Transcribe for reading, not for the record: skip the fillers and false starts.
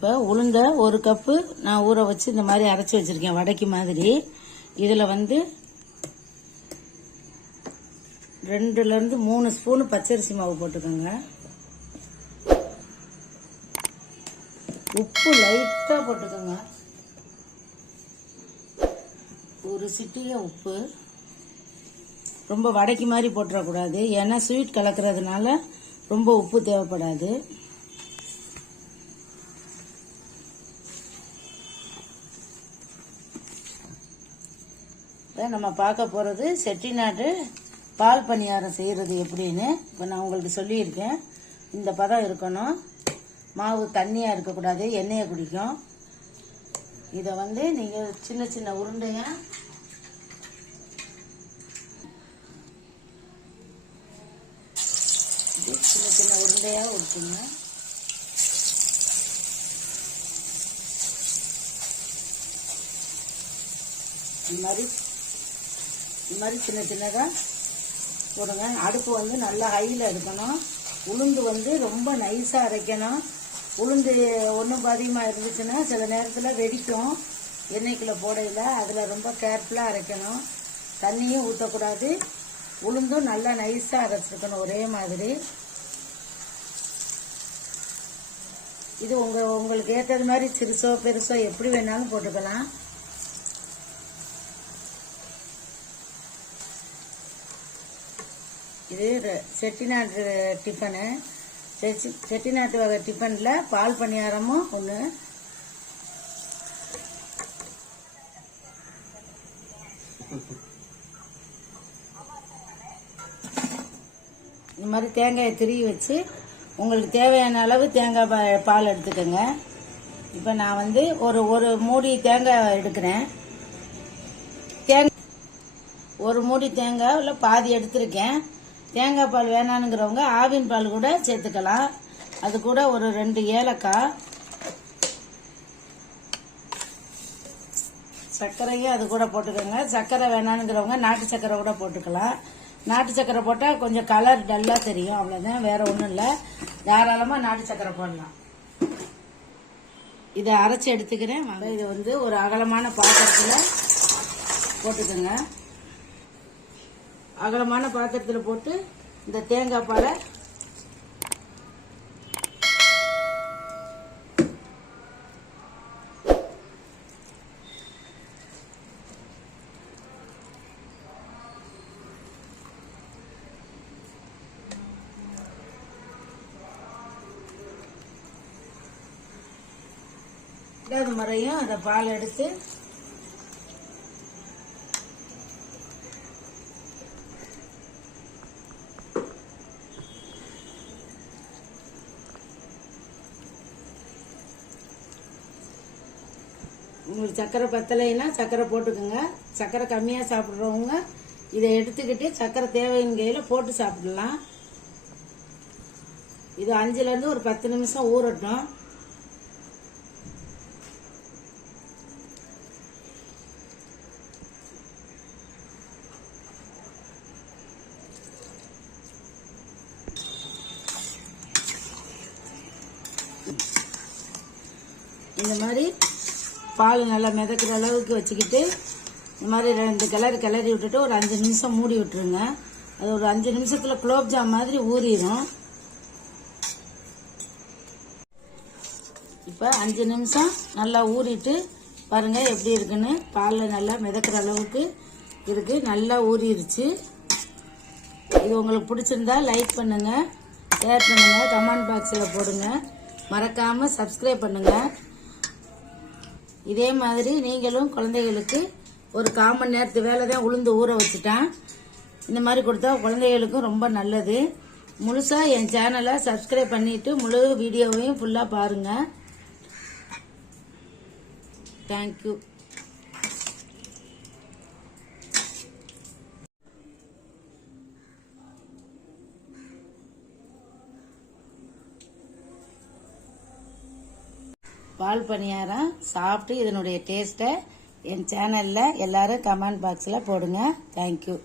இப்போ உளுந்த ஒரு கப்பு நான் ஊற வச்சு இந்த மாதிரி அரைச்சி வச்சிருக்கேன் வடைக்கு மாதிரி. இதில் வந்து 2லேருந்து 3 ஸ்பூன் பச்சரிசி மாவு போட்டுக்கோங்க. உப்பு லைட்டாக போட்டுக்கோங்க, ஒரு சிட்டிகை உப்பு. ரொம்ப வடைக்கு மாதிரி போட்டுறக்கூடாது, ஏன்னா ஸ்வீட் கலக்கிறதுனால ரொம்ப உப்பு தேவைப்படாது. நம்ம பார்க்க போகிறது செட்டிநாடு பால் பணியாரம் செய்கிறது எப்படின்னு. இப்போ நான் உங்களுக்கு சொல்லியிருக்கேன். இந்த பதம் இருக்கணும், மாவு தண்ணியாக இருக்கக்கூடாது, எண்ணெயை குடிக்கும். இதை வந்து நீங்கள் சின்ன சின்ன உருண்டையாக சின்ன சின்ன உருண்டையாக உருட்டுங்க. இந்த மாதிரி சின்ன சின்னதாக போடுங்க. அடுப்பு வந்து நல்லா ஹையில் இருக்கணும். உளுந்து வந்து ரொம்ப நைஸாக அரைக்கணும். உளுந்து ஒன்றும் அதிகமாக இருந்துச்சுன்னா சில நேரத்தில் வெடிக்கும் எண்ணெய்க்குள்ளே போடையில். அதில் ரொம்ப கேர்ஃபுல்லாக அரைக்கணும். தண்ணியும் ஊற்றக்கூடாது. உளுந்தும் நல்லா நைஸாக அரைச்சிருக்கணும் ஒரே மாதிரி. இது உங்களுக்கு ஏற்றது மாதிரி சிறுசோ பெருசோ எப்படி வேணாலும் போட்டுக்கலாம். இது செட்டிநாட்டு டிஃபனு. செட்டிநாட்டு வகை டிஃபனில் பால் பணியாரமும் ஒன்று. இந்த மாதிரி தேங்காயை திருவி வச்சு உங்களுக்கு தேவையான அளவு தேங்காய் பால் எடுத்துக்கோங்க. இப்போ நான் வந்து ஒரு மூடி தேங்காய் எடுக்கிறேன். ஒரு மூடி தேங்காயில் பாதி எடுத்திருக்கேன். தேங்காய் பால் வேணானுங்கிறவங்க ஆவின் பால் கூட சேர்த்துக்கலாம். அது கூட ஒரு 2 ஏலக்காய், சர்க்கரையும் அது கூட போட்டுக்கோங்க. சர்க்கரை வேணானுங்கிறவங்க நாட்டு சர்க்கரை கூட போட்டுக்கலாம். நாட்டு சர்க்கரை போட்டால் கொஞ்சம் கலர் டல்லாக தெரியும், அவ்வளோதான், வேற ஒன்றும் இல்லை. தாராளமாக நாட்டு சர்க்கரை போடலாம். இதை அரைச்சி எடுத்துக்கிறேன். இதை வந்து ஒரு அகலமான பாத்திரத்தில் போட்டுக்கோங்க. அகலமான பாத்திரத்தில் போட்டு இந்த தேங்காய் பாலை ரெண்டாவது முறையும் அந்த பால் எடுத்து உங்களுக்கு சர்க்கரை பத்தலைன்னா சர்க்கரை போட்டுக்கோங்க. சர்க்கரை கம்மியாக சாப்பிட்றவங்க இதை எடுத்துக்கிட்டு சர்க்கரை தேவையின் கையில் போட்டு சாப்பிடலாம். இது 5லேருந்து ஒரு 10 நிமிஷம் ஊறட்டும். இந்த மாதிரி பால் நல்லா மிதக்கிற அளவுக்கு வச்சுக்கிட்டு இந்த மாதிரி 2 கிளறி விட்டுட்டு ஒரு 5 நிமிஷம் மூடி விட்டுருங்க. அது ஒரு 5 நிமிஷத்துல குலோப் ஜாம் மாதிரி ஊறிடும். இப்போ 5 நிமிஷம் நல்லா ஊறிட்டு பாருங்க எப்படி இருக்குன்னு. பாலில் நல்லா மிதக்கிற அளவுக்கு இருக்கு, நல்லா ஊறிடுச்சு. இது உங்களுக்கு பிடிச்சிருந்தா லைக் பண்ணுங்க, ஷேர் பண்ணுங்க, கமெண்ட் பாக்ஸில் போடுங்க. மறக்காம சப்ஸ்கிரைப் பண்ணுங்க. இதே மாதிரி நீங்களும் குழந்தைகளுக்கு ஒரு 1/4 மணி நேரத்து வேலை தான் உளுந்து ஊற வச்சுட்டேன். இந்த மாதிரி கொடுத்தா குழந்தைகளுக்கும் ரொம்ப நல்லது. முழுசா என் சேனலை சப்ஸ்கிரைப் பண்ணிட்டு முழு வீடியோவையும் ஃபுல்லா பாருங்க. தேங்க்யூ. பால் பணியாரம் சாப்பிட்டு இதனுடைய டேஸ்ட்டை என் சேனலில் எல்லாரும் கமெண்ட் பாக்ஸில் போடுங்க. தேங்க்யூ.